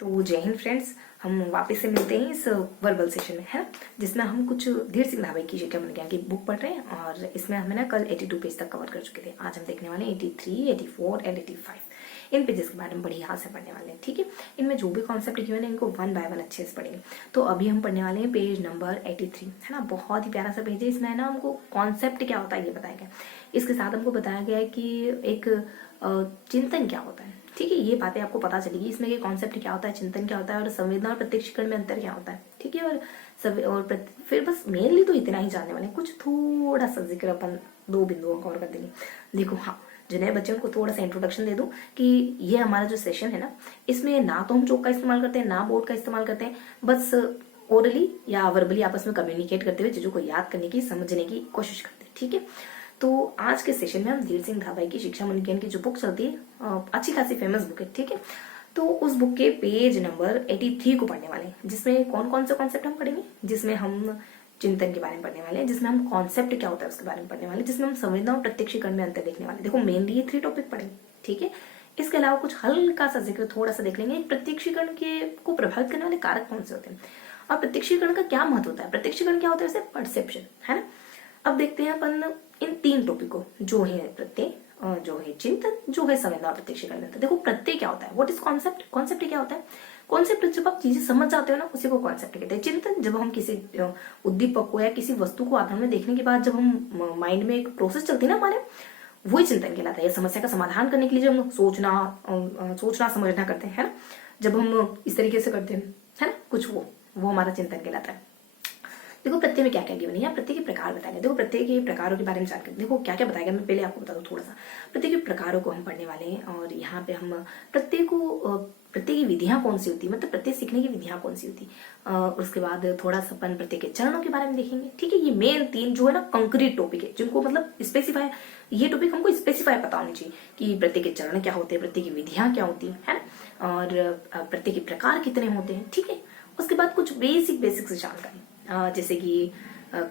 तो जय हिंद फ्रेंड्स, हम वापस से मिलते हैं इस वर्बल सेशन में, है ना, जिसमें हम कुछ धीर सिंह धाबे की शिक्षा विज्ञान की बुक पढ़ रहे हैं। और इसमें हमें ना कल 82 पेज तक कवर कर चुके थे। आज हम देखने वाले हैं 83, 84 एंड 85। इन पेजेस के बारे में बड़ी ध्यान से पढ़ने वाले हैं, ठीक है। इनमें जो भी कॉन्सेप्ट लिखे हुए हैं इनको वन बाय वन अच्छे से पढ़ेंगे। तो अभी हम पढ़ने वाले हैं पेज नंबर 83, है ना। बहुत ही प्यारा सा पेज है। इसमें ना हमको कॉन्सेप्ट क्या होता है ये बताया गया। इसके साथ हमको बताया गया है कि एक चिंतन क्या होता है, ठीक है। ये बातें आपको पता चलेगी इसमें कि कॉन्सेप्ट क्या होता है, चिंतन क्या होता है और संवेदना और प्रत्यक्षीकरण में अंतर क्या होता है, ठीक है। फिर बस मेनली तो इतना ही जानने वाले हैं। कुछ थोड़ा सा जिक्र अपन दो बिंदुओं का और कर देंगे। देखो, हाँ, जो नए बच्चे उनको थोड़ा सा इंट्रोडक्शन दे दूं कि ये हमारा जो सेशन है ना, इसमें ना तो हम चौक का इस्तेमाल करते हैं ना बोर्ड का इस्तेमाल करते हैं। बस ओरली या वर्बली आपस में कम्युनिकेट करते हुए चीजों को याद करने की, समझने की कोशिश करते हैं, ठीक है। तो आज के सेशन में हम धीर सिंह धाबाई की शिक्षा विज्ञान की जो बुक चलती है, अच्छी खासी फेमस बुक है, ठीक है। तो उस बुक के पेज नंबर 83 को पढ़ने वाले हैं, जिसमें कौन कौन से कॉन्सेप्ट हम पढ़ेंगे। जिसमें हम चिंतन के बारे में पढ़ने वाले हैं, जिसमें हम कॉन्सेप्ट क्या होता है उसके बारे में पढ़ने वाले हैं, जिसमें हम संवेदना और प्रत्यक्षीकरण में अंतर देखने वाले हैं। देखो, मेनली ये 3 टॉपिक पढ़ेंगे, ठीक है। इसके अलावा कुछ हल्का सा जिक्र थोड़ा सा देख लेंगे। प्रत्यक्षीकरण के को प्रभावित करने वाले कारक कौन से होते हैं और प्रत्यक्षीकरण का क्या महत्व होता है। प्रत्यक्षीकरण क्या होता है, जैसे परसेप्शन, है ना। अब देखते हैं अपन इन 3 टॉपिक को, जो है प्रत्यय, जो है चिंतन, जो है संवेदना और प्रत्यक्षीकरण। देखो, प्रत्यय क्या होता है, व्हाट इज कॉन्सेप्ट। कॉन्सेप्ट क्या होता है, कॉन्सेप्ट जब आप चीजें समझ जाते हो ना, उसी को कॉन्सेप्ट कहते हैं। चिंतन जब हम किसी उद्दीपक को या किसी वस्तु को आधार में देखने के बाद जब हम माइंड में एक प्रोसेस चलती है ना हमारे, वही चिंतन कहलाता है। समस्या का समाधान करने के लिए जब हम सोचना समझना करते हैं, है ना, जब हम इस तरीके से करते हैं, है ना, कुछ वो हमारा चिंतन कहलाता है। देखो, प्रत्यय में क्या क्या गिवन है, प्रत्यय के प्रकार बताएंगे। देखो, प्रत्यय के प्रकारों के बारे में जानकारी, देखो क्या क्या बताएगा, मैं पहले आपको बता दूं थोड़ा सा। प्रत्यय के प्रकारों को हम पढ़ने वाले हैं और यहाँ पे हम प्रत्यय की विधियां कौन सी होती है, मतलब प्रत्यय सीखने की विधियां कौन सी होती है। उसके बाद थोड़ा सा अपन प्रत्यय के चरणों के बारे में देखेंगे, ठीक है। ये मेन 3 जो है ना कंक्रीट टॉपिक है, जिनको मतलब स्पेसिफाई, ये टॉपिक हमको स्पेसिफाई पता होनी चाहिए कि प्रत्यय के चरण क्या होते हैं, प्रत्यय की विधियां क्या होती है ना, और प्रत्यय के प्रकार कितने होते हैं, ठीक है। उसके बाद कुछ बेसिक से जानकारी, जैसे कि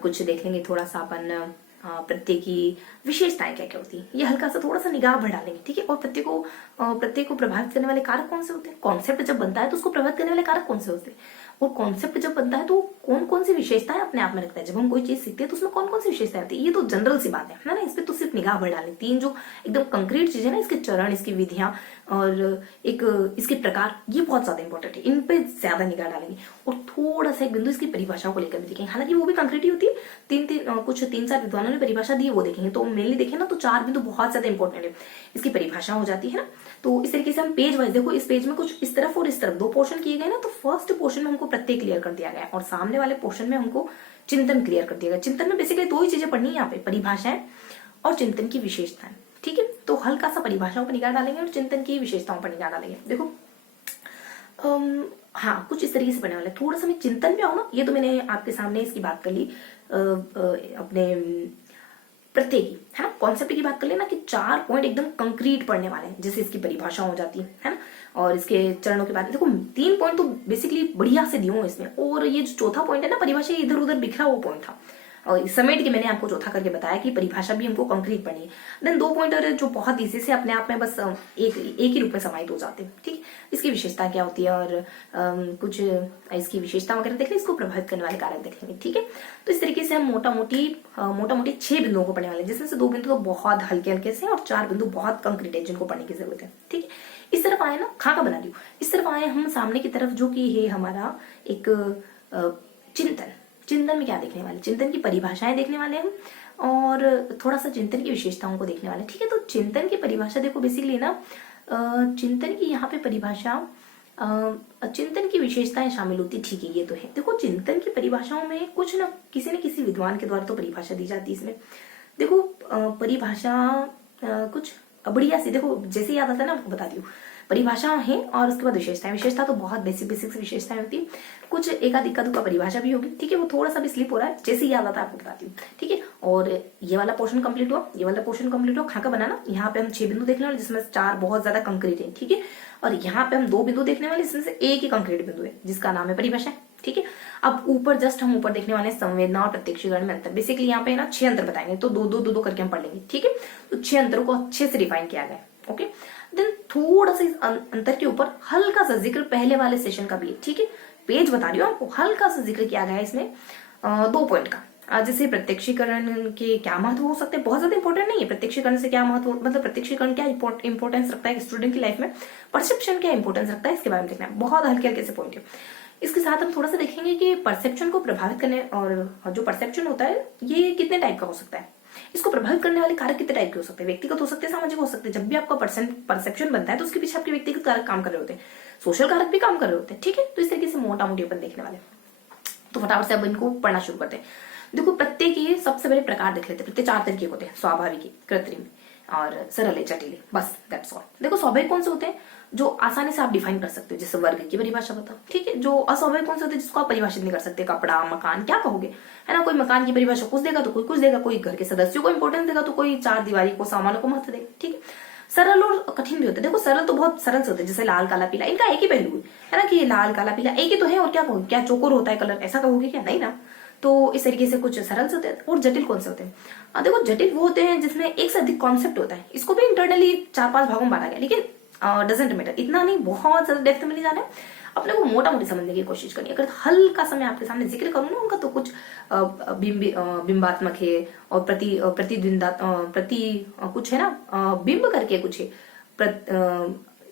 कुछ देख लेंगे थोड़ा सा अपन प्रत्यय की विशेषताएं क्या क्या होती है, ये हल्का सा थोड़ा सा निगाह बढ़ा लेंगे, ठीक है। और प्रत्यय को प्रभावित करने वाले कारक कौन से होते हैं। कॉन्सेप्ट जब बनता है तो उसको प्रभावित करने वाले कारक कौन से होते हैं, और कॉन्सेप्ट जब बनता है तो कौन कौन सी विशेषताएं अपने आप में रखता है। जब हम कोई चीज सीखते हैं तो उसमें कौन कौन सी विशेषताएं आती है, ये तो जनरल सी बात है ना। इस पे तो सिर्फ निगाह बढ़ डालें। 3 जो एकदम कंक्रीट चीज है ना, इसके चरण, इसकी विधियां और एक इसके प्रकार, ये बहुत ज्यादा इंपॉर्टेंट है। इन पे ज्यादा निगाह डालेंगे और थोड़ा सा एक बिंदु इसकी परिभाषाओं को लेकर भी देखेंगे। हालांकि वो भी कंक्रीट ही होती है, कुछ 3-4 विद्वानों ने परिभाषा दी है, वो देखेंगे। तो मेनली देखें ना तो 4 बिंदु बहुत ज्यादा इंपॉर्टेंट है। इसकी परिभाषा हो जाती है ना। तो इस तरीके से हम पेज वाइज, देखो इस पेज में कुछ इस तरफ और इस तरफ 2 पोर्शन किए गए ना। तो फर्स्ट पोर्शन में हमको प्रत्यय क्लियर कर दिया गया और सामने वाले पोर्शन में हमको चिंतन क्लियर कर दिया गया। चिंतन में बेसिकली 2 ही चीजें पढ़नी है यहाँ पे, परिभाषाएं और चिंतन की विशेषताएं, ठीक है। तो हल्का सा परिभाषाओं पर निगाह डालेंगे और चिंतन की विशेषताओं पर निगाह डालेंगे। देखो, हाँ, कुछ इस तरीके से पढ़ने वाला है। थोड़ा सा मैं चिंतन पे आऊँ ना, ये तो मैंने आपके सामने इसकी बात कर ली, अपने प्रत्यय की, है ना, कॉन्सेप्ट की बात कर लेना कि 4 पॉइंट एकदम कंक्रीट पढ़ने वाले हैं। जैसे इसकी परिभाषा हो जाती है ना, और इसके चरणों के बाद देखो 3 पॉइंट तो बेसिकली बढ़िया से दिए इसमें। और ये जो चौथा पॉइंट है ना, परिभाषा, इधर उधर बिखरा वो पॉइंट था, और समेट के मैंने आपको चौथा करके बताया कि परिभाषा भी हमको कंक्रीट पढ़नी है। देन 2 पॉइंटर जो बहुत इजी से अपने आप में बस एक ही रूप में समाहित हो जाते हैं, ठीक। इसकी विशेषता क्या होती है और कुछ इसकी विशेषता वगैरह देख लें, इसको प्रभावित करने वाले कारक देख लेंगे, ठीक है। तो इस तरीके से हम मोटा मोटी 6 बिंदुओं को पढ़ने वाले हैं, जिसमें से 2 बिंदु तो बहुत हल्के हल्के से और 4 बिंदु बहुत कंक्रीट है, जिनको पढ़ने की जरूरत है, ठीक है। इस तरफ आए ना, खाका बना दी, इस तरफ आए हम सामने की तरफ, जो कि है हमारा एक चिंतन। चिंतन में क्या देखने वाले, चिंतन की परिभाषाएं देखने वाले हम और थोड़ा सा चिंतन की विशेषताओं को देखने वाले, ठीक है। तो चिंतन की परिभाषा देखो, बेसिकली ना चिंतन की यहाँ पे परिभाषा, चिंतन की विशेषताएं शामिल होती, ठीक है, ये तो है। देखो, चिंतन की परिभाषाओं में कुछ ना किसी विद्वान के द्वारा तो परिभाषा दी जाती है इसमें। देखो, परिभाषा कुछ बढ़िया सी, देखो जैसे याद आता है ना आपको बता दी हूँ। परिभाषा है और उसके बाद विशेषताएं। विशेषता तो बहुत बेसिक विशेषताएं होती है, कुछ एक आध इक्का दुक्का परिभाषा भी होगी, ठीक है। वो थोड़ा सा भी स्लिप हो रहा है, जैसे याद आता है आपको बताती हूँ, ठीक है। और ये वाला पोर्शन कंप्लीट हुआ, ये वाला पोर्शन कंप्लीट हुआ। खाका बनाना, यहाँ पे हम 6 बिंदु देखने वाले, जिसमें 4 बहुत ज्यादा कंक्रीट है, ठीक है। और यहाँ पे हम 2 बिंदु देखने वाले, जिसमें से एक ही कंक्रीट बिंदु है, जिसका नाम है परिभाषा, ठीक है। अब ऊपर जस्ट हम ऊपर देखने वाले संवेदना और प्रत्यक्षीकरण में अंतर। बेसिकली यहाँ पे ना 6 अंतर बताएंगे, तो दो करके हम पढ़ लेंगे, ठीक है। तो 6 अंतरों को अच्छे से डिफाइन किया गया, ओके। देन थोड़ा सा इस अंतर के ऊपर हल्का सा जिक्र पहले वाले सेशन का भी है, ठीक है। पेज बता रही हूँ आपको, हल्का सा जिक्र किया गया है इसमें 2 पॉइंट का। जैसे प्रत्यक्षीकरण के क्या महत्व हो सकते हैं, बहुत ज्यादा इंपॉर्टेंट नहीं है। प्रत्यक्षीकरण से क्या महत्व, मतलब प्रत्यक्षीकरण क्या इंपॉर्टेंस रखता है स्टूडेंट की लाइफ में, परसेप्शन क्या इंपॉर्टेंस रखता है, इसके बारे में देखना है। बहुत हल्के हल्के से पॉइंट है। इसके साथ हम थोड़ा सा देखेंगे कि परसेप्शन को प्रभावित करने, और जो परसेप्शन होता है ये कितने टाइप का हो सकता है, इसको प्रभावित करने वाले कारक कितने टाइप के हो सकते हैं, व्यक्तिगत हो सकते हैं, सामाजिक हो सकते हैं। जब भी आपका परसेप्शन बनता है तो उसके पीछे आपके व्यक्तिगत कारक काम कर रहे होते हैं, सोशल कारक भी काम कर रहे होते हैं, ठीक है। तो इस तरीके से मोटा मोटी अपन देखने वाले। तो फटाफट से अब इनको पढ़ना शुरू करते हैं। देखो प्रत्येक ये सबसे पहले प्रकार देख लेते हैं। प्रत्येक 4 तरीके होते हैं, स्वाभाविक, कृत्रिम और सरल, जटिल, बस दैट्स ऑल। देखो स्वाभाविक कौन से होते हैं, जो आसानी से आप डिफाइन कर सकते हो, जैसे वर्ग की परिभाषा बताओ, ठीक है। जो अस्वाभाविक कौन से होते हैं, जिसको आप परिभाषित नहीं कर सकते, कपड़ा, मकान, क्या कहोगे, है ना। कोई मकान की परिभाषा कुछ देगा तो कोई कुछ देगा, कोई घर के सदस्यों को इंपॉर्टेंस देगा तो कोई 4 दीवारी को, सामानों को महत्व देगा, ठीक है। सरल और कठिन भी होते हैं। देखो सरल तो बहुत सरल से होते हैं, जैसे लाल काला पीला, इनका एक ही पहलू है ना, कि ये लाल काला पीला एक ही तो है, और क्या कहोगे, क्या चोकोर होता है कलर, ऐसा कहोगे क्या, नहीं ना। तो इस तरीके से कुछ सरल से होते हैं। और जटिल कौन से होते हैं, देखो जटिल वो होते हैं जिसमें एक से अधिक कॉन्सेप्ट होता है। इसको भी इंटरनली 4-5 भागों में बांटा गया, लेकिन डजेंट मैटर, इतना नहीं, बहुत ज्यादा डेप्थ में नहीं जाना है, अपने को मोटा मोटी समझने की कोशिश करनी है। अगर हल्का सा मैं आपके सामने जिक्र करूँ ना उनका, तो कुछ बिंबात्मक है, और प्रति कुछ है ना, बिंब करके कुछ है,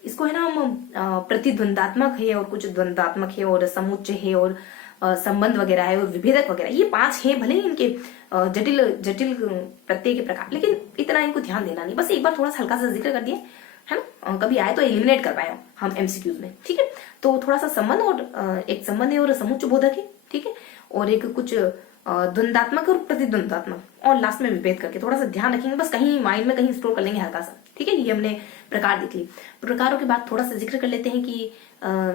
इसको है ना हम प्रतिद्वंदात्मक है, और कुछ द्वंदात्मक है, और समुच्चय है, और संबंध वगैरह है, और विभेदक वगैरह, ये 5 है। भले ही इनके जटिल जटिल प्रत्यय के प्रकार, लेकिन इतना इनको ध्यान देना नहीं, बस एक बार थोड़ा सा हल्का सा जिक्र कर दिया, है ना, कभी आए तो एलिमिनेट कर पाए हम एमसीक्यूज में, ठीक है। तो थोड़ा सा संबंध, और एक संबंध है और समुच्चय बोधक है, ठीक है, और एक कुछ द्वंदात्मक और प्रतिद्वंदात्मक, और लास्ट में विभेद करके थोड़ा सा ध्यान रखेंगे, बस कहीं माइंड में कहीं स्टोर कर लेंगे हल्का सा, ठीक है। ये हमने प्रकार देख ली। प्रकारों के बाद थोड़ा सा जिक्र कर लेते हैं कि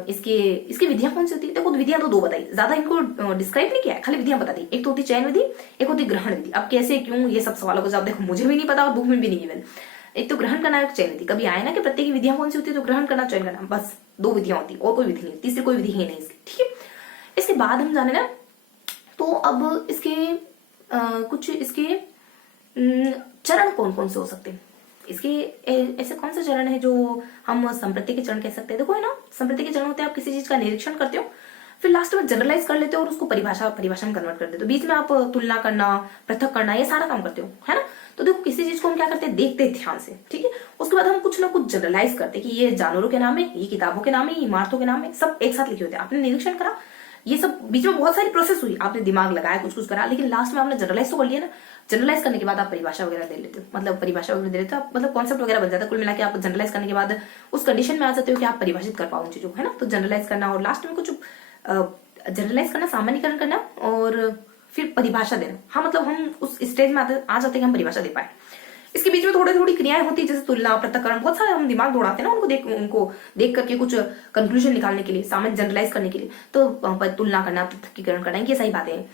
इसकी विधियां कौन सी होती है। देखो विधियां तो 2 बताई, ज्यादा इनको डिस्क्राइब नहीं किया है, खाली विधियां बता दी। एक तो होती चयन विधि, एक होती ग्रहण विधि। अब कैसे क्यों, ये सब सवालों का जवाब देखो मुझे भी नहीं पता और बुक में भी नहीं गिवन। एक तो ग्रहण करना, एक चयन विधि। कभी आए ना कि प्रत्येक विधियां कौन सी होती है, तो ग्रहण करना, चयन करना, बस 2 विधियां होती, और कोई विधि नहीं, तीसरी कोई विधि है नहीं इसकी, ठीक है। इसके बाद हम जाने ना, तो अब इसके कुछ इसके चरण कौन कौन से हो सकते हैं। इसके ऐसे कौन से चरण है जो हम संप्रति के चरण कह सकते हैं। देखो है ना, संप्रति के चरण होते हैं, आप किसी चीज का निरीक्षण करते हो, फिर लास्ट में जनरलाइज कर लेते हो, और उसको परिभाषा में कन्वर्ट कर देते हो। बीच में आप तुलना करना, पृथक करना, ये सारा काम करते हो, है ना। तो देखो किसी चीज को हम क्या करते हैं, देखते हैं ध्यान से, ठीक है। उसके बाद हम कुछ ना कुछ जनरलाइज करते हैं कि ये जानवरों के नाम है, ये किताबों के नाम है, ये इमारतों के नाम है, सब एक साथ लिखे होते हैं। आपने निरीक्षण करा, ये सब बीच में बहुत सारी प्रोसेस हुई, आपने दिमाग लगाया, कुछ कुछ करा, लेकिन लास्ट में आपने जनरलाइज तो कर लिया ना। जनरलाइज करने के बाद आप परिभाषा वगैरह दे लेते हो, मतलब परिभाषा वगैरह दे लेते हो, मतलब कॉन्सेप्ट वगैरह बन जाता है। कुल मिला के आप जनरलाइज करने के बाद उस कंडीशन में आ जाते हो कि आप परिभाषित कर पाओ उन चीजों को, है ना। तो जनरलाइज करना, और लास्ट में कुछ जनरलाइज करना, सामान्यीकरण करना, और फिर परिभाषा देना। हाँ, मतलब हम उस स्टेज में आ जाते हैं कि हम परिभाषा दे पाए। इसके बीच में थोड़ी थोड़ी क्रियाएं होती है, जैसे तुलना, पृथक्करण, बहुत सारे हम दिमाग दौड़ाते हैं ना उनको देख करके कुछ कंक्लूजन निकालने के लिए, सामान्य जनरलाइज करने के लिए। तो तुलना करना, पृथक्करण करना, ये सही बातें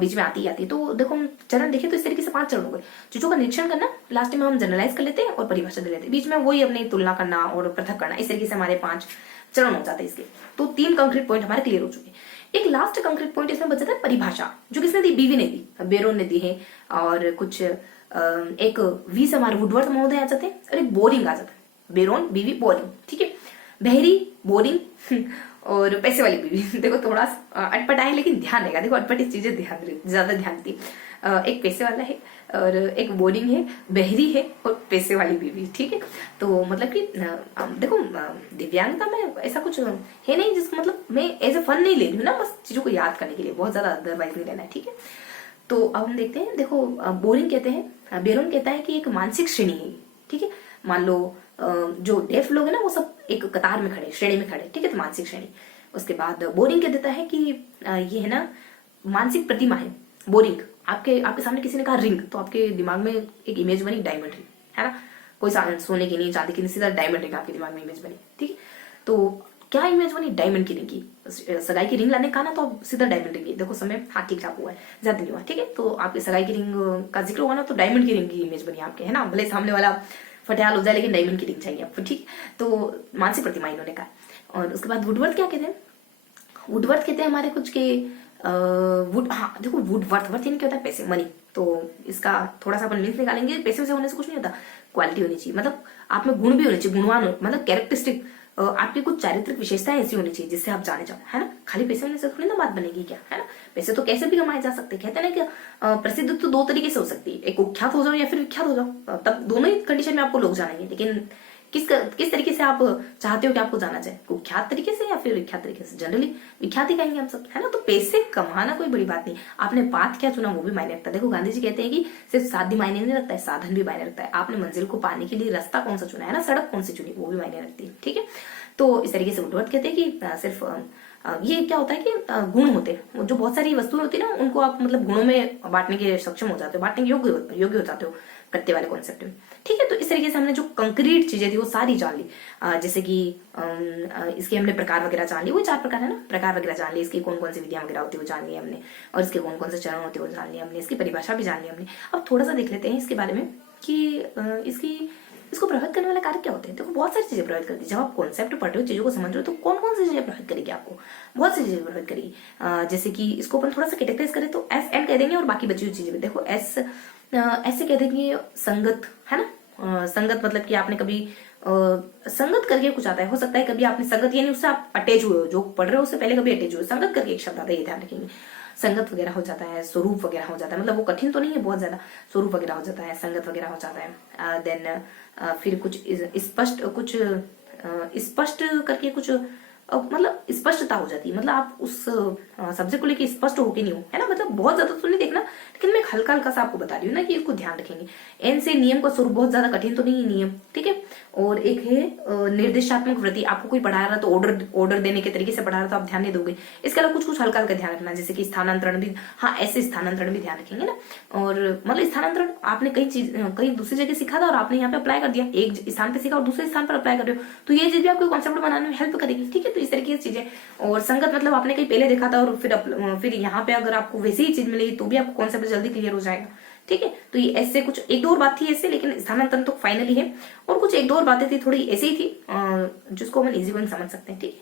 बीच में आती है। तो देखो हम चरण देखें तो इस तरीके से 5 चरण हो गए। चीजों का निरीक्षण करना, लास्ट में हम जनरलाइज कर लेते हैं और परिभाषा दे लेते हैं, बीच में वही अपनी तुलना करना और पृथक करना। इस तरीके से हमारे 5 चरण हो जाते हैं इसके। तो 3 कंक्रीट पॉइंट हमारे क्लियर हो चुके हैं। एक लास्ट कंक्रीट पॉइंट इसमें बच जाता है परिभाषा, जो किसने दी, बीवी ने दी, बेरोन ने दी है, और कुछ एक वी से हमारे वुडवर्थ महोदय आ जाते हैं, और एक बोरिंग आ जाता है, बेरोन, बीवी, बोरिंग, ठीक है। बहरी, बोरिंग और पैसे वाली बीवी। देखो थोड़ा अटपट आए, लेकिन ध्यान रहेगा। देखो अटपट चीजें ज्यादा ध्यान दी। एक पैसे वाला है, और एक बोरिंग है, बहरी है, और पैसे वाली बीवी, ठीक है। तो मतलब कि देखो दिव्यांगता में ऐसा कुछ है नहीं, जिसको मतलब मैं एज ए फन नहीं ले रही हूँ ना, बस चीजों को याद करने के लिए, बहुत ज्यादा अदरवाइज नहीं लेना है, ठीक है। तो अब हम देखते हैं। देखो बोरिंग कहते हैं, बेरोन कहता है कि एक मानसिक श्रेणी है, ठीक है। मान लो जो डेफ लोग है ना, वो सब एक कतार में खड़े, श्रेणी में खड़े, ठीक है, तो मानसिक श्रेणी। उसके बाद बोरिंग कह देता है कि ये है ना मानसिक प्रतिमा है। बोरिंग, आपके सामने किसी ने कहा रिंग, तो आपके दिमाग में एक इमेज बनी डायमंड रिंग, है ना। कोई सोने की नहीं, चांदी की नहीं, सीधा डायमंड रिंग आपके दिमाग में इमेज बनी, ठीक है। तो क्या इमेज बनी, डायमंड की रिंग की। सगाई की रिंग लाने का ना, तो सीधा डायमंड रिंग की। देखो समय हाँ ठीक ठाक हुआ है, ज्यादा नहीं हुआ, ठीक है। तो आपकी सगाई की रिंग का जिक्र हुआ ना, तो डायमंड की रिंग की इमेज बनी आपके, है ना। भले सामने वाला फटियाल हो जाए, लेकिन डायमंड की रिंग चाहिए आपको, ठीक। तो मानसिक प्रतिमा इन्होंने कहा। और उसके बाद वुडवर्थ क्या कहते हैं, वुडवर्थ कहते हैं हमारे कुछ के हाँ देखो वुडवर्थ यानी क्या होता है, पैसे, मनी। तो इसका थोड़ा सा अपन लिंक निकालेंगे। पैसे से होने से कुछ नहीं होता, क्वालिटी होनी चाहिए। मतलब आप में गुण भी होने चाहिए, गुणवान मतलब कैरेक्टरिस्टिक, आपकी कुछ चारित्रिक विशेषताएं ऐसी होनी चाहिए जिससे आप जाने जाओ, है ना। खाली पैसे होने से थोड़ी ना बात बनेगी क्या, है ना। पैसे तो कैसे भी कमाए जा सकते हैं, कहते हैं ना कि प्रसिद्ध तो दो तरीके से हो सकती है, एक कुख्यात हो जाओ या फिर विख्यात हो जाओ, तब दोनों ही कंडीशन में आपको लोग जानेंगे। लेकिन किस तरीके से आप चाहते हो कि आपको जाना चाहे, कुख्यात तरीके से या फिर विख्यात तरीके से। जनरली विख्यात ही कहेंगे हम सब, है ना। तो पैसे कमाना कोई बड़ी बात नहीं, आपने पाथ क्या चुना वो भी मायने रखता है। देखो गांधी जी कहते हैं कि सिर्फ साध्य मायने नहीं रखता है, साधन भी मायने रखता है। आपने मंजिल को पाने के लिए रास्ता कौन सा चुना है ना, सड़क कौन सी चुनी, वो भी मायने रखती है, ठीक है। तो इस तरीके से उद्धव कहते हैं कि सिर्फ ये क्या होता है कि गुण होते हैं, जो बहुत सारी वस्तुएं होती है ना, उनको आप मतलब गुणों में बांटने के सक्षम हो जाते हो, बांटने के योग्य हो जाते हो प्रत्यय वाले कॉन्सेप्ट में, ठीक है। तो इस तरीके से हमने जो कंक्रीट चीजें थी वो सारी जान ली। जैसे कि इसके हमने प्रकार वगैरह जान ली, वो 4 प्रकार है ना, प्रकार वगैरह जान ली, इसकी कौन कौन सी विधियां वगैरह होती है वो जान ली हमने, और इसके कौन कौन से चरण होते हैं वो जान लिया हमने, इसकी परिभाषा भी जान ली हमने। अब थोड़ा सा देख लेते हैं इसके बारे में कि इसको प्रभावित करने वाले कारक क्या होते हैं। देखो बहुत सारी चीजें प्रभावित करती है। जब आप कॉन्सेप्ट पढ़ रहे हो, चीजों को समझ रहे हो, तो कौन कौन सी चीजें प्रभावित करेगी आपको, बहुत सी चीजें प्रभावित करेगी। जैसे कि इसको अपन थोड़ा सा कैटेगराइज करें तो एस एंड कह देंगे, और बाकी बची हुई चीजें भी। देखो एस ऐसे कह देंगे संगत, है ना। संगत मतलब कि आपने कभी संगत करके कुछ आता है, हो सकता है कभी आपने संगत यानी उससे आप अटैच हुए हो, जो पढ़ रहे हो उससे पहले कभी अटैच हुए, संगत करके एक शब्द आता है, ये ध्यान रखेंगे। संगत वगैरह हो जाता है, स्वरूप वगैरह हो जाता है, मतलब वो कठिन तो नहीं है बहुत ज्यादा, स्वरूप वगैरह हो जाता है, संगत वगैरह हो जाता है। देन फिर कुछ स्पष्ट करके कुछ मतलब स्पष्टता हो जाती है, मतलब आप उस सब्जेक्ट को लेकर स्पष्ट होके नहीं हो, है ना। मतलब बहुत ज्यादा तो नहीं देखना, लेकिन मैं हल्का हल्का सा आपको बता रही हूँ ना कि इसको ध्यान रखेंगे। एन से नियम का स्वरूप बहुत ज्यादा कठिन तो नहीं है नियम, ठीक है। और एक है निर्देशात्मक वृत्ति, आपको कोई पढ़ा रहा है तो ऑर्डर देने के तरीके से पढ़ा रहा है तो आप ध्यान नहीं दोगे। इसके अलावा कुछ हल्का हल्का ध्यान रखना, जैसे कि स्थानांतरण भी, हाँ ऐसे स्थानांतरण भी ध्यान रखेंगे ना। और मतलब स्थानांतरण आपने कहीं दूसरी जगह सीखा था और आपने यहाँ पे अप्लाई कर दिया, एक स्थान पे सीखा और दूसरे स्थान पर अप्लाई कर रहे हो, तो ये चीज भी आपको कॉन्सेप्ट बनाने में हेल्प करेगी, ठीक है। तो इस तरीके की चीजें। और संगत मतलब आपने कहीं पहले देखा था और फिर यहाँ पे अगर आपको वैसी ही चीज मिलेगी तो भी आपको कॉन्सेप्ट जल्दी क्लियर हो जाएगा, ठीक है। तो ये ऐसे कुछ एक दो और बात थी ऐसे, लेकिन स्थानांतरण तो फाइनली है। और कुछ एक दो और बातें थी थोड़ी ऐसी ही थी जिसको हम इजी वन समझ सकते हैं, ठीक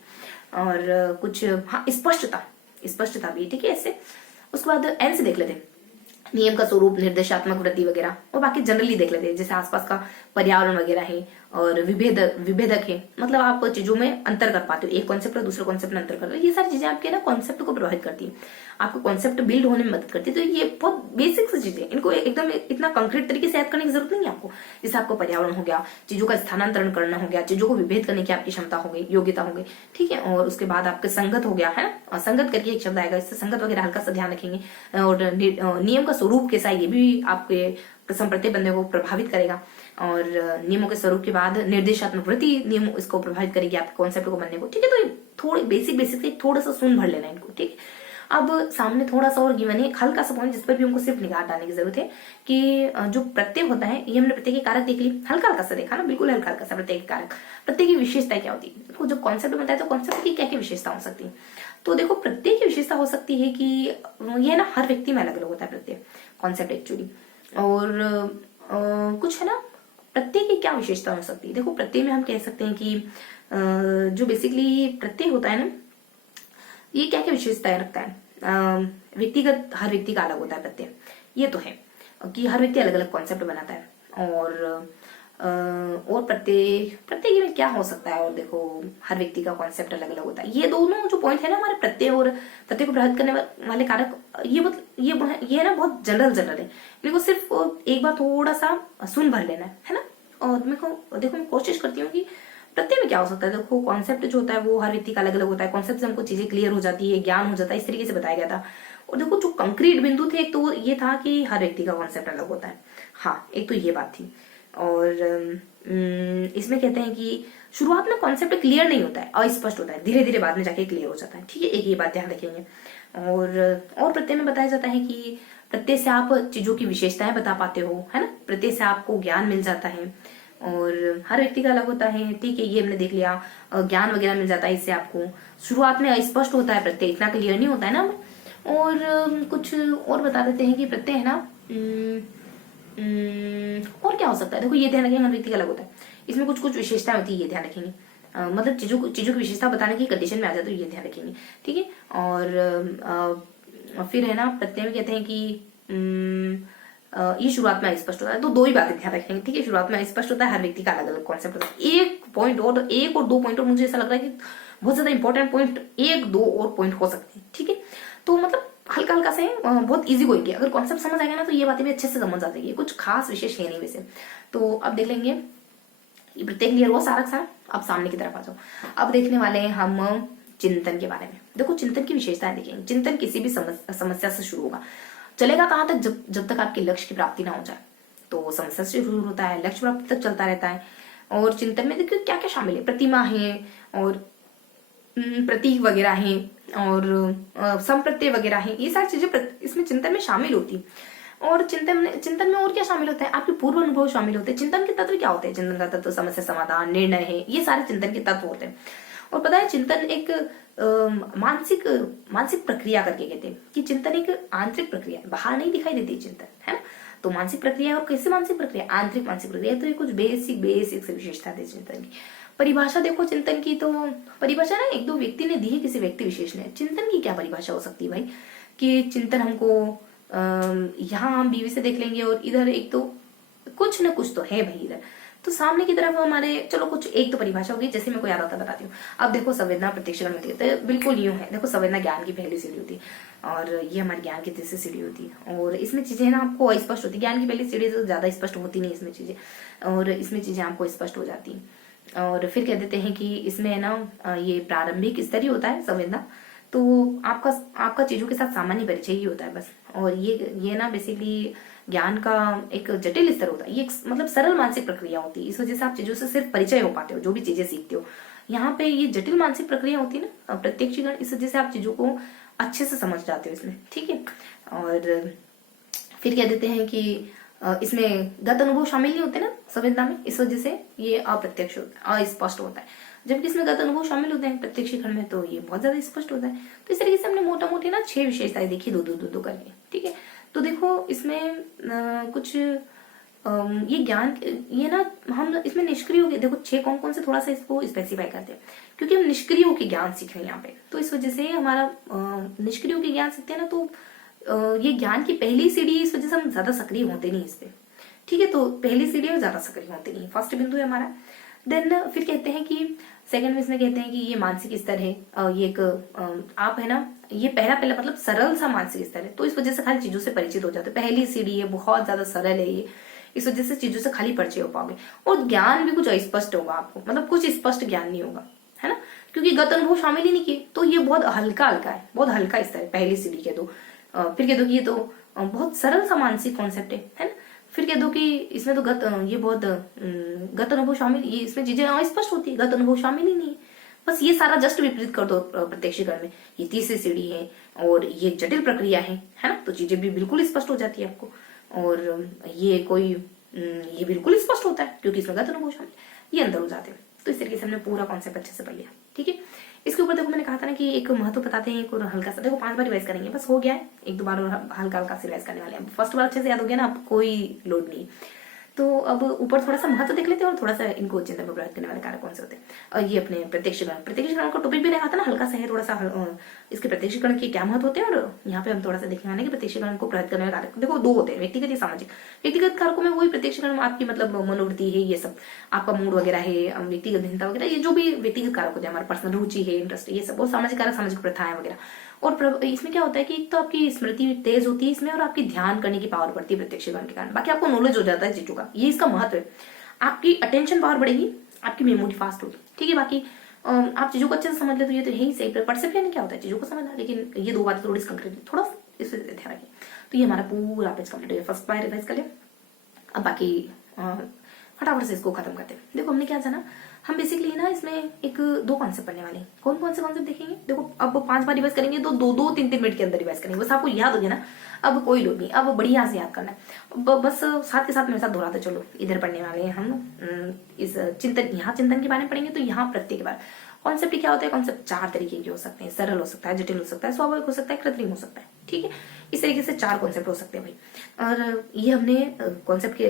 है। और कुछ हाँ स्पष्टता भी, ठीक है ऐसे। उसके बाद एन से देख लेते हैं, नियम का स्वरूप, निर्देशात्मक वृत्ति वगैरह, और बाकी जनरली देख लेते हैं, जैसे आसपास का पर्यावरण वगैरह है, और विभेदक है, मतलब आप चीजों में अंतर कर पाते हो, एक कॉन्सेप्ट और दूसरे कॉन्सेप्ट में अंतर कर रहे हो। ये सारी चीजें आपके ना कॉन्सेप्ट को प्रभावित करती है, आपको कॉन्सेप्ट बिल्ड होने में मदद करती है। तो ये बहुत बेसिक सी चीजें, इनको एकदम इतना कंक्रीट तरीके से याद करने की जरूरत नहीं है आपको। जैसे आपको पर्यावरण हो गया, चीजों का स्थानांतरण करना हो गया, चीजों को विभेद करने की आपकी क्षमता हो गई, योग्यता हो गई, ठीक है। और उसके बाद आपके संगत हो गया, है ना, और संगत करके एक शब्द आएगा, इससे संगत वगैरह हल्का सा ध्यान रखेंगे। और नियम का स्वरूप कैसा है, ये भी आपके संप्रत्यय बंधे को प्रभावित करेगा। और नियमों के स्वरूप के बाद निर्देशात्मक वृत्ति नियम इसको प्रभावित करेगी आपके कॉन्सेप्ट को बनने को, ठीक है। तो ये थोड़े बेसिक से थोड़ा सा सुन भर लेना इनको, ठीक है। अब सामने थोड़ा सा और गिवन है, हल्का सा पॉइंट जिस पर भी हमको सिर्फ निगाह डालने की जरूरत है कि जो प्रत्यय होता है, ये हमने प्रत्यय के कारक देख ली, हल्का हल्का सा देखा ना, बिल्कुल हल्का हल्का सा। प्रत्यय के कारक, प्रत्यय की विशेषता क्या होती है, देखो जब कॉन्सेप्ट बनता है तो कॉन्सेप्ट की क्या क्या विशेषता हो सकती है। तो देखो प्रत्यय की विशेषता हो सकती है कि यह ना हर व्यक्ति में अलग अलग होता है प्रत्यय कॉन्सेप्ट एक्चुअली। और कुछ है ना प्रत्यय की क्या विशेषता हो सकती है। देखो प्रत्यय में हम कह सकते हैं कि जो बेसिकली प्रत्यय होता है ना, ये क्या क्या विशेषताएं रखता है। व्यक्तिगत, हर व्यक्ति का अलग होता है प्रत्यय, ये तो है कि हर व्यक्ति अलग अलग कॉन्सेप्ट बनाता है। और प्रत्यय में क्या हो सकता है, और देखो हर व्यक्ति का कॉन्सेप्ट अलग अलग होता है। ये दोनों जो पॉइंट है ना हमारे प्रत्यय और प्रत्यय को प्रभावित करने वाले कारक, ये ना बहुत जनरल है। मेरे को सिर्फ एक बार थोड़ा सा सुन भर लेना है ना। और मेरे को देखो मैं कोशिश करती हूँ कि प्रत्यय में क्या हो सकता है। देखो कॉन्सेप्ट जो होता है वो हर व्यक्ति का अलग अलग होता है, कॉन्सेप्ट से हमको चीजें क्लियर हो जाती है, ज्ञान हो जाता है, इस तरीके से बताया गया था। और देखो जो कंक्रीट बिंदु थे, तो ये था कि हर व्यक्ति का कॉन्सेप्ट अलग होता है, हाँ एक तो ये बात थी। और इसमें कहते हैं कि शुरुआत में कॉन्सेप्ट क्लियर नहीं होता है, अस्पष्ट होता है, धीरे धीरे बाद में जाके क्लियर हो जाता है, ठीक है। एक ये बात ध्यान रखेंगे। और प्रत्यय में बताया जाता है कि प्रत्यय से आप चीजों की विशेषताएं बता पाते हो, है ना, प्रत्यय से आपको ज्ञान मिल जाता है। और हर व्यक्ति का अलग होता है, ठीक है, ये हमने देख लिया। ज्ञान वगैरह मिल जाता है इससे आपको। शुरुआत में अस्पष्ट होता है प्रत्यय, इतना क्लियर नहीं होता है ना। और कुछ और बता देते हैं कि प्रत्यय है ना, और क्या हो सकता है। देखो ये ध्यान रखेंगे, हर व्यक्ति का अलग होता है, इसमें कुछ कुछ विशेषता होती है, ये ध्यान रखेंगे। मतलब चीजों की विशेषता बताने की कंडीशन में आ जाए तो ये ध्यान रखेंगे, ठीक है। और फिर है ना प्रत्यय में कहते हैं कि ये शुरुआत में स्पष्ट होता है। तो दो ही बातें ध्यान रखेंगे, ठीक है। शुरुआत में स्पष्ट होता है, हर व्यक्ति का अलग अलग कॉन्सेप्ट होता है। एक पॉइंट और 1 और 2 पॉइंट और मुझे ऐसा लग रहा है कि बहुत ज्यादा इंपॉर्टेंट पॉइंट 1-2 और पॉइंट हो सकते हैं, ठीक है। तो मतलब हल्का हल्का से बहुत इजी गोइंग है। अगर कॉन्सेप्ट समझ आएगा ना तो ये बातें भी अच्छे से समझ आ जाएगी, कुछ खास विशेष है नहीं वैसे। तो अब देख लेंगे, ये प्रत्येक क्लियर हुआ सारा सारा। अब सामने की तरफ आ जाओ। अब देखने वाले हैं हम चिंतन के बारे में। देखो चिंतन की विशेषताएं देखेंगे। चिंतन किसी भी समस्या से शुरू होगा, चलेगा कहां तक, जब तक आपके लक्ष्य की प्राप्ति ना हो जाए। तो समस्या से शुरू होता है, लक्ष्य प्राप्ति तक चलता रहता है। और चिंतन में देखिए क्या क्या शामिल है, प्रतिमा है और प्रतीक वगैरह हैं और संप्रत्यय वगैरह हैं, ये सारी चीजें इसमें चिंतन में शामिल होती। और चिंतन में और क्या शामिल होता है, आपके पूर्व अनुभव शामिल होते हैं। चिंतन के तत्व क्या होते हैं, चिंतन का तत्व समस्या समाधान, निर्णय है, ये सारे चिंतन के तत्व होते हैं। और पता है चिंतन एक मानसिक प्रक्रिया करके कहते हैं कि चिंतन एक आंतरिक प्रक्रिया है, बाहर नहीं दिखाई देती चिंतन, है ना। तो मानसिक प्रक्रिया, और कैसे मानसिक प्रक्रिया, आंतरिक मानसिक प्रक्रिया। तो ये कुछ बेसिक से विशेषता है चिंतन की। परिभाषा देखो चिंतन की, तो परिभाषा ना 1-2 व्यक्ति ने दी है, किसी व्यक्ति विशेष ने। चिंतन की क्या परिभाषा हो सकती है भाई, कि चिंतन हमको यहाँ हम बीवी से देख लेंगे और इधर एक तो कुछ न कुछ तो है भाई इधर। तो सामने की तरफ हमारे चलो कुछ एक तो परिभाषा होगी, जैसे मेरे को याद आता बताती हूँ। अब देखो संवेदना प्रत्यक्षीकरण में तो बिल्कुल यूं है। देखो संवेदना ज्ञान की पहली सीढ़ी होती है और ये हमारे ज्ञान की तीसरी सीढ़ी होती है। और इसमें चीजें ना आपको स्पष्ट होती है। ज्ञान की पहली सीढ़ी से ज्यादा स्पष्ट होती नहीं इसमें चीजें, और इसमें चीजें आपको स्पष्ट हो जाती हैं। और फिर कह देते हैं कि इसमें ना ये प्रारंभिक स्तर ही होता है संवेदना। तो आपका चीजों के साथ सामान्य परिचय ही होता है बस। और ये ना बेसिकली ज्ञान का एक जटिल स्तर होता है। ये मतलब सरल मानसिक प्रक्रिया होती है, इस वजह से आप चीजों से सिर्फ परिचय हो पाते हो, जो भी चीजें सीखते हो। यहाँ पे ये जटिल मानसिक प्रक्रिया होती है ना प्रत्यक्षीकरण, इस वजह से आप चीजों को अच्छे से समझ जाते हो इसमें, ठीक है। और फिर कह देते हैं कि इसमें गत अनुभव शामिल नहीं होते ना संवेदना में, इस वजह से ये अप्रत्यक्ष होता है, अस्पष्ट होता है। जबकि इसमें गत अनुभव शामिल होते हैं प्रत्यक्षीकरण में, तो ये बहुत ज्यादा स्पष्ट होता है। तो इस तरीके से हमने मोटा मोटी ना 6 विशेषताएं देखी, दो करके, ठीक है। तो देखो इसमें कुछ ये ज्ञान, ये ना हम इसमें निष्क्रिय हो गए। देखो 6 कौन कौन से, थोड़ा सा इसको स्पेसिफाई करते हैं, क्योंकि हम निष्क्रिय होकर ज्ञान सीख रहे हैं यहाँ पे। तो इस वजह से हमारा निष्क्रिय होकर ज्ञान सीखते हैं ना, तो ये ज्ञान की पहली सीढ़ी, इस वजह से हम ज्यादा सक्रिय होते नहीं इस पे, ठीक है। तो पहली सीढ़ी में ज्यादा सक्रिय होते नहीं, फर्स्ट बिंदु है हमारा। देन फिर कहते हैं कि सेकंड में इसमें कहते हैं कि ये मानसिक स्तर है, ये एक आप है ना, ये पहला मतलब सरल सा मानसिक स्तर है। तो इस वजह से खाली चीजों से परिचित हो जाते, पहली सीढ़ी है, बहुत ज्यादा सरल है ये, इस वजह से चीजों से खाली परिचय हो पाओगे। और ज्ञान भी कुछ अस्पष्ट होगा आपको, मतलब कुछ स्पष्ट ज्ञान नहीं होगा, है ना, क्योंकि गत अनुभव शामिल ही नहीं किए। तो ये बहुत हल्का है, बहुत हल्का स्तर है, पहली सीढ़ी कह दो। फिर कह दो कि ये तो बहुत सरल सा मानसिक कॉन्सेप्ट है ना। फिर कह दो कि इसमें तो ये बहुत गत अनुभव शामिल, ये इसमें चीजें अस्पष्ट होती है, गत अनुभव शामिल ही नहीं है। बस ये सारा जस्ट विपरीत कर दो प्रत्यक्षीकरण में, ये तीसरी सीढ़ी है और ये जटिल प्रक्रिया है ना। तो चीजें भी बिल्कुल स्पष्ट हो जाती है आपको। और ये बिल्कुल स्पष्ट होता है क्योंकि इसमें गत अनुभव शामिल, ये अंदर हो जाते हैं। तो इस तरीके से हमने पूरा कॉन्सेप्ट अच्छे से पढ़ लिया, ठीक है। इसके ऊपर देखो मैंने कहा था ना कि एक महत्व बताते हैं, एक और हल्का सा। देखो 5 बार रिवाइज करेंगे, बस हो गया है, 1-2 बार और हल्का से रिवाइज करने वाले हैं। फर्स्ट बार अच्छे से याद हो गया ना, अब कोई लोड नहीं। तो अब ऊपर थोड़ा सा महत्व देख लेते हैं और थोड़ा सा इनको चिंतन में प्रयोग करने वाले कारक कौन से होते हैं। और ये अपने प्रत्यक्षीकरण का टॉपिक भी देखा था ना, हल्का सा है थोड़ा सा, इसके प्रत्यक्षीकरण के क्या महत्व होते हैं। और यहाँ पे हम थोड़ा सा देखने वाले कि प्रत्यक्षीकरण को प्रयोग करने वाले कारक देखो 2 होते हैं, व्यक्तिगत या सामाजिक। व्यक्तिगत कारकों में वही प्रत्यक्षीकरण में आपकी मतलब मनोवृत्ति है, ये सब आपका मूड वगैरह है, व्यक्तिगत भिन्नता वगैरह, ये जो भी व्यक्तिगत कारक होते हैं, हमारा पर्सनल रुचि है, इंटरेस्ट है, ये सब। और सामाजिक कारक, सामाजिक प्रथाएं वगैरह। और इसमें क्या होता है कि एक तो आपकी स्मृति तेज होती है इसमें, और आपकी ध्यान करने की पावर बढ़ती है प्रत्यक्षीकरण के कारण। बाकी आपको नॉलेज हो जाता है चीजों का, ये इसका महत्व है। आपकी अटेंशन पावर बढ़ेगी, आपकी मेमोरी फास्ट होगी, ठीक है। बाकी आप चीजों को अच्छे से समझ ले तो ये तो यही सही। परसेप्शन क्या होता है, चीजों को समझना, लेकिन ये 2 बातें थोड़ी कंक्रीट, थोड़ा इस वजह से ध्यान रखिए। तो ये हमारा पूरा पेज कंप्लीट हो गया, फर्स्ट बार रिवाइज कर लिया। अब बाकी फटाफट से इसको खत्म करते हैं। देखो हमने क्या जाना, हम बेसिकली ना इसमें 1-2 कॉन्सेप्ट पढ़ने वाले हैं। कौन कौन से कॉन्सेप्ट देखेंगे, देखो अब 5 बार रिवाइज करेंगे तो 2-2, 3-3 मिनट के अंदर रिवाइज करेंगे, बस आपको याद हो गया ना। अब कोई लोड नहीं, अब बढ़िया से याद करना है, बस साथ के साथ मेरे साथ दोहराते चलो। इधर पढ़ने वाले हैं हम इस चिंतन, यहाँ चिंतन के बारे में पढ़ेंगे, तो यहाँ प्रत्येक बार कॉन्सेप्ट क्या होता है। कॉन्सेप्ट 4 तरीके के हो सकते हैं, सरल हो सकता है, जटिल हो सकता है, स्वाभाविक हो सकता है, कृत्रिम हो सकता है, ठीक है, इस तरीके से 4 कॉन्सेप्ट हो सकते हैं भाई। और ये हमने कॉन्सेप्ट के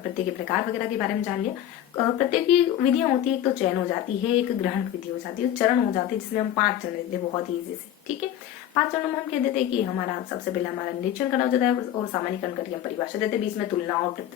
प्रत्यय के प्रकार वगैरह के बारे में जान लिया। प्रत्यय की विधियां होती है, एक तो चयन हो जाती है, एक ग्रहण विधि हो जाती है, चरण हो जाती है, जिसमें हम 5 चरण देते हैं बहुत ही ईजी से। ठीक है, 5 चरणों में हम कह देते हैं कि हमारा सबसे पहले हमारा निरीक्षण करना हो जाता है और सामान्यकरण करके हम परिभाषा देते हैं, बीच में तुलना और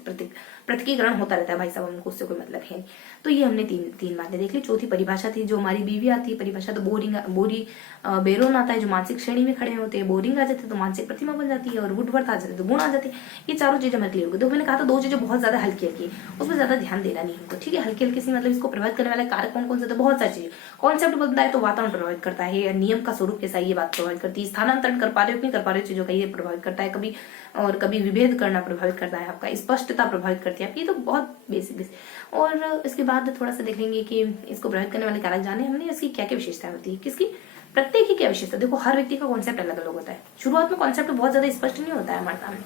पृथकीकरण होता रहता है भाई साहब, हमको उससे कोई मतलब है नहीं। तो ये हमने तीन बातें देख ली। चौथी परिभाषा थी, जो हमारी बीवी आती है परिभाषा, तो बेरोन आता है जो मानसिक श्रेणी में खड़े होते हैं, बोरिंग आ जाते हैं तो मानसिक प्रतिमा बन जाती है, और वुडवर्थ आ जाते हैं तो गुण आ जाते हैं। ये चारों चीजें हमें क्लियर हो गई। तो मैंने कहा था 2 चीजें बहुत ज्यादा हल्की हल्की, उसमें ज्यादा ध्यान देना नहीं हमको। ठीक है, हल्की हल्की सी मतलब इसको प्रभावित करने वाले कारक कौन कौन से, तो बहुत सारी चीजें। कॉन्सेप्ट बनता है तो वातावरण प्रभावित करता है, नियम का स्वरूप कैसा है ये बात प्रभावित करती है, स्थानांतरण कर पा रहे हो नहीं कर पा रहे हो चीजों का ये प्रभावित करता है, कभी और कभी विभेद करना प्रभावित करता है, आपका स्पष्टता प्रभावित करती है। ये तो बहुत बेसिक। और इसके बाद थोड़ा सा देख लेंगे कि इसको प्रभावित करने वाले कारक जाने हमने, इसकी क्या क्या विशेषताएं होती है, किसकी प्रत्येक की क्या विशेषता। देखो हर व्यक्ति का कॉन्सेप्ट अलग अलग होता है। शुरुआत में कॉन्सेप्ट बहुत ज्यादा स्पष्ट नहीं होता है हमारे सामने,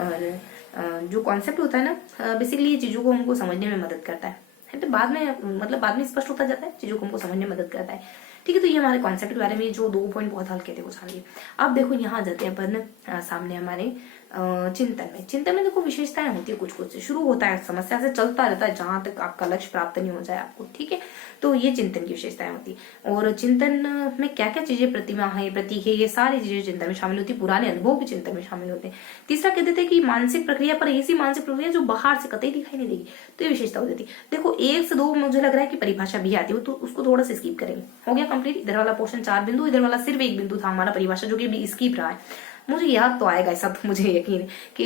और जो कॉन्सेप्ट होता है ना बेसिकली ये चीजों को हमको समझने में मदद करता है, तो बाद में स्पष्ट होता जाता है, चीजों को हमको समझने में मदद करता है। ठीक है, तो ये हमारे कॉन्सेप्ट के बारे में जो 2 पॉइंट बहुत हल्के थे वो जान लिए। अब देखो यहाँ आ जाते हैं अपन सामने हमारे चिंतन में देखो विशेषताएं होती है कुछ कुछ। शुरू होता है समस्या से, चलता रहता है जहां तक आपका लक्ष्य प्राप्त नहीं हो जाए आपको। ठीक है, तो ये चिंतन की विशेषताएं होती है। और चिंतन में क्या क्या चीजें, प्रतिमा है, प्रतीक है, ये सारी चीजें चिंतन में शामिल होती है, पुराने अनुभव भी चिंतन में शामिल होते हैं। तीसरा कहते थे कि मानसिक प्रक्रिया पर ऐसी मानसिक प्रक्रिया जो बाहर से कतई दिखाई नहीं देगी, तो ये विशेषता हो जाती है। देखो 1 से 2 मुझे लग रहा है कि परिभाषा भी आती है, तो उसको थोड़ा सा स्किप करेंगे। हो गया कंप्लीट। इधर वाला पोर्शन 4 बिंदु, इधर वाला सिर्फ 1 बिंदु था हमारा परिभाषा, जो कि अभी स्किप रहा है। मुझे याद तो आएगा ऐसा, तो मुझे यकीन है कि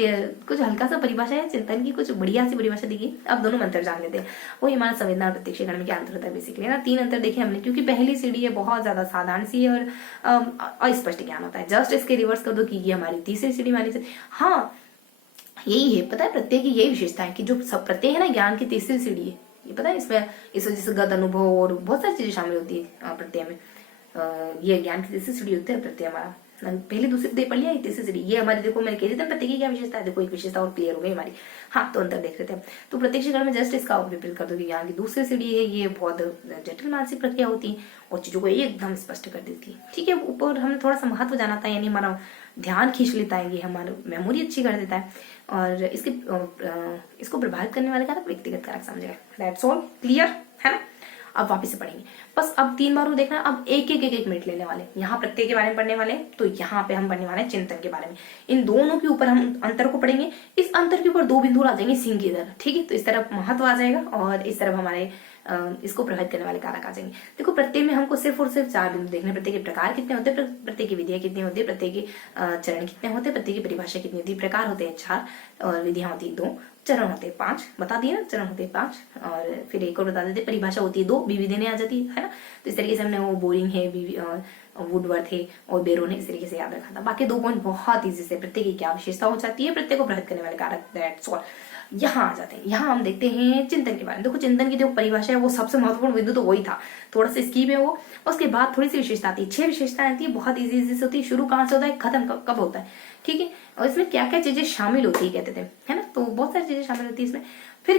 कुछ हल्का सा परिभाषा है चिंतन की, कुछ बढ़िया सी परिभाषा देखी। अब दोनों में अंतर जान लेते हैं। वही हमारा संवेदना और प्रत्यक्षीकरण में क्या अंतर होता है बेसिकली ना। 3 अंतर देखे हमने, क्योंकि पहली सीढ़ी है बहुत ज्यादा साधारण सी है और अस्पष्ट ज्ञान होता है। जस्ट इसके रिवर्स कर दो कि ये हमारी तीसरी सीढ़ी मानी से। हाँ यही है, पता है प्रत्यय की यही विशेषता है कि जो सब प्रत्यय है ना ज्ञान की तीसरी सीढ़ी है। ये पता है, इसमें इस वजह से गत अनुभव और बहुत सारी चीजें शामिल होती है प्रत्यय में। ये ज्ञान की तीसरी सीढ़ी होती है प्रत्यय हमारा। पहले दूसरी दे पढ़ लिया, तीसरी सीढ़ी ये हमारी। देखो मैंने कह दिया था प्रत्येक की क्या विशेषता है, देखो एक विशेषता और क्लियर हो गई हमारी। हाँ तो अंतर देख रहे थे। तो प्रत्यक्षीकरण में जस्ट इसका विपरीत कर दो कि यहाँ की दूसरी सीढ़ी है, ये बहुत जटिल मानसिक प्रक्रिया होती है और चीजों को एकदम स्पष्ट कर देती है। ठीक है, ऊपर हमने थोड़ा सा महत्व जाना था, यानी हमारा ध्यान खींच लेता है, ये हमारी मेमोरी अच्छी कर देता है। और इसको प्रभावित करने वाले कारक व्यक्तिगत कारक समझेगा। दैट्स ऑल क्लियर है ना। अब वापस से पढ़ेंगे बस। अब 3 बार देखना। अब एक मिनट लेने वाले, यहाँ प्रत्यय के बारे में पढ़ने वाले, तो यहाँ पे हम पढ़ने वाले हैं चिंतन के बारे में। इन दोनों के ऊपर हम अंतर को पढ़ेंगे। इस अंतर के ऊपर 2 बिंदु आ जाएंगे सिंह की तरह। ठीक है, तो इस तरफ महत्व आ जाएगा और इस तरफ हमारे इसको प्रभावित करने वाले कारक आ जाएंगे। देखो प्रत्यय में हमको सिर्फ और सिर्फ 4 बिंदु देखने। प्रत्यय के प्रकार कितने होते हैं, प्रत्यय की विधियां कितनी होती है, प्रत्यय के चरण कितने होते हैं, प्रत्यय की परिभाषा कितनी होती है। प्रकार होते हैं 4 और विधियां होती है 2, चरण होते हैं 5। बता दिए ना, चरण होते हैं 5। और फिर एक और बता देते, परिभाषा होती है 2, विधि देने आ जाती है ना। तो इस तरीके से हमने वो बोरिंग है, वुडवर्थ है और बेरोन है, इस तरीके से याद रखा था। बाकी 2 पॉइंट बहुत ईजी से, प्रत्यय की क्या विशेषता हो जाती है, प्रत्यय को प्रभावित करने वाले कारक, दैट्स ऑल। यहाँ आ जाते हैं, यहाँ हम देखते हैं चिंतन के बारे में। देखो चिंतन की जो परिभाषा है वो सबसे महत्वपूर्ण बिंदु तो वही था, थोड़ा सा स्कीप है वो। उसके बाद थोड़ी सी विशेषता आती है, 6 विशेषताएं आती है, बहुत इजी से होती है। शुरू कहाँ से होता है, खत्म कब होता है। ठीक है, और इसमें क्या क्या चीजें शामिल होती है कहते थे, है ना। तो बहुत सारी चीजें शामिल होती है इसमें। फिर